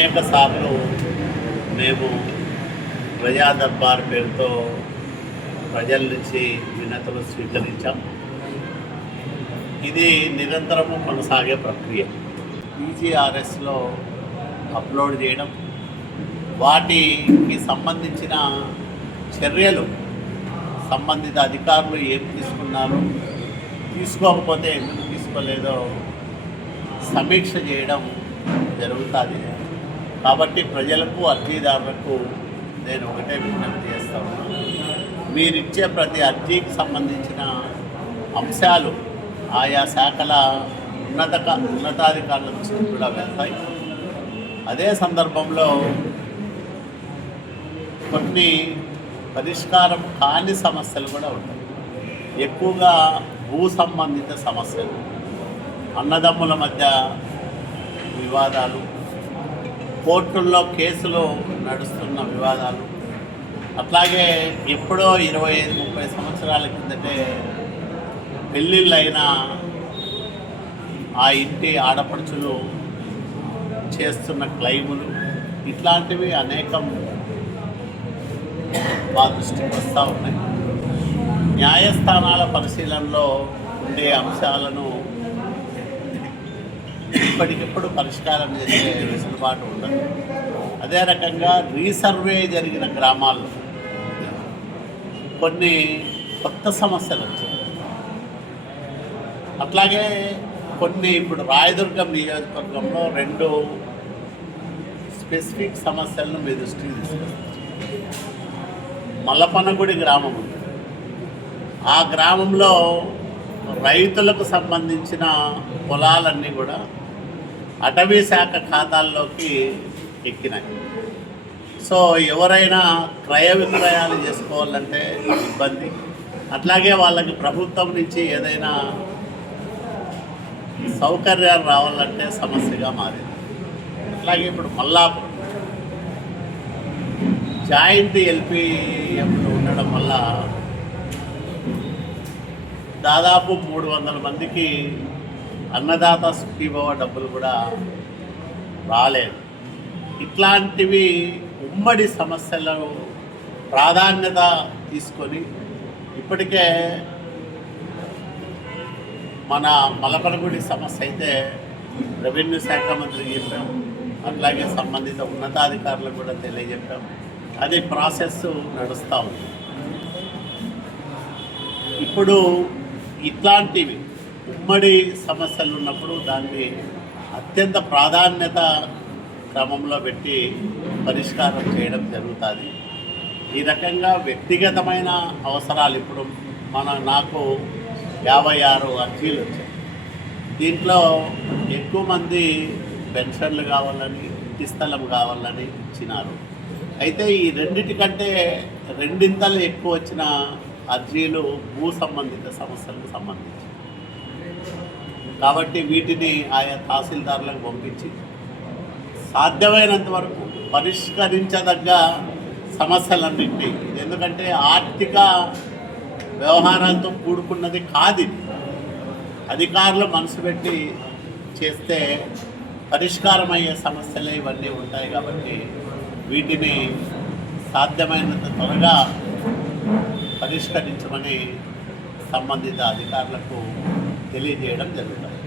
అనేక సార్లు మేము ప్రజా దర్బార్ పేరుతో ప్రజల నుంచి వినతులు స్వీకరించాం. ఇది నిరంతరము కొనసాగే ప్రక్రియ. పీజీఆర్ఎస్లో అప్లోడ్ చేయడం వాటికి సంబంధించిన చర్యలు సంబంధిత అధికారులు ఏం తీసుకున్నారు తీసుకోకపోతే ఎందుకు తీసుకోలేదో సమీక్ష చేయడం జరుగుతుంది. కాబట్టి ప్రజలకు అర్జీదారులకు నేను ఒకటే విజ్ఞప్తి చేస్తా ఉన్నాను మీరిచ్చే ప్రతి అర్జీకి సంబంధించిన అంశాలు ఆయా శాఖల ఉన్నత ఉన్నతాధికారుల దృష్టికి కూడా వెళ్తాయి. అదే సందర్భంలో కొన్ని పరిష్కారం కాని సమస్యలు కూడా ఉంటాయి. ఎక్కువగా భూ సంబంధిత సమస్యలు అన్నదమ్ముల మధ్య వివాదాలు కోర్టుల్లో కేసులు నడుస్తున్న వివాదాలు. అట్లాగే ఎప్పుడో ఇరవై ఐదు ముప్పై సంవత్సరాల కిందటే పెళ్ళిళ్ళైన ఆ ఇంటి ఆడపడుచులు చేస్తున్న క్లైములు ఇట్లాంటివి అనేకం మా దృష్టికి వస్తూ ఉన్నాయి. న్యాయస్థానాల పరిశీలనలో ఉండే అంశాలను ఇప్పటికిప్పుడు పరిష్కారం చేసే వెసులుబాటు ఉండదు. అదే రకంగా రీసర్వే జరిగిన గ్రామాల్లో కొన్ని కొత్త సమస్యలు వచ్చాయి. అట్లాగే కొన్ని ఇప్పుడు రాయదుర్గం నియోజకవర్గంలో రెండు స్పెసిఫిక్ సమస్యలను మీ దృష్టికి తీసుకొస్తారు మల్లపనగుడి గ్రామం ఉంది. ఆ గ్రామంలో రైతులకు సంబంధించిన పొలాలన్నీ కూడా అటవీ శాఖ ఖాతాల్లోకి ఎక్కినాయి. సో ఎవరైనా క్రయ విక్రయాలు చేసుకోవాలంటే ఇబ్బంది. అట్లాగే వాళ్ళకి ప్రభుత్వం నుంచి ఏదైనా సౌకర్యాలు రావాలంటే సమస్యగా మారింది. అట్లాగే ఇప్పుడు మల్లాపురం. జాయింట్ ఎల్పిఎంలు ఉండడం వల్ల దాదాపు మూడు వందల మందికి అన్నదాత సుఖీభవ డబ్బులు కూడా రాలేదు. ఇట్లాంటివి ఉమ్మడి సమస్యలు ప్రాధాన్యత తీసుకొని ఇప్పటికే మన మలపరగుడి సమస్య అయితే రెవెన్యూ శాఖ మంత్రికి చెప్పాం. అట్లాగే సంబంధిత ఉన్నతాధికారులకు కూడా తెలియజెప్పాం. అది ప్రాసెస్ నడుస్తూ ఉంది. ఇప్పుడు ఇట్లాంటివి ఉమ్మడి సమస్యలు ఉన్నప్పుడు దాన్ని అత్యంత ప్రాధాన్యత క్రమంలో పెట్టి పరిష్కారం చేయడం జరుగుతుంది. ఈ రకంగా వ్యక్తిగతమైన అవసరాలు ఇప్పుడు మన నాకు యాభై ఆరు అర్జీలు వచ్చాయి. దీంట్లో ఎక్కువ మంది పెన్షన్లు కావాలని ఇంటి స్థలం కావాలని ఇచ్చినారు. అయితే ఈ రెండింటికంటే రెండింతలు ఎక్కువ వచ్చిన అర్జీలు భూ సంబంధిత సమస్యలకు సంబంధించి కాబట్టి వీటిని ఆయా తహసీల్దారులకు పంపించి సాధ్యమైనంత వరకు పరిష్కరించదగ్గ సమస్యలన్నింటినీ ఎందుకంటే ఆర్థిక వ్యవహారాలతో కూడుకున్నది కాదు అధికారులు మనసు పెట్టి చేస్తే పరిష్కారం అయ్యే సమస్యలే ఇవన్నీ ఉంటాయి కాబట్టి వీటిని సాధ్యమైనంత త్వరగా పరిష్కరించమని సంబంధిత అధికారులకు తెలియజేయడం జరుగుతుంది.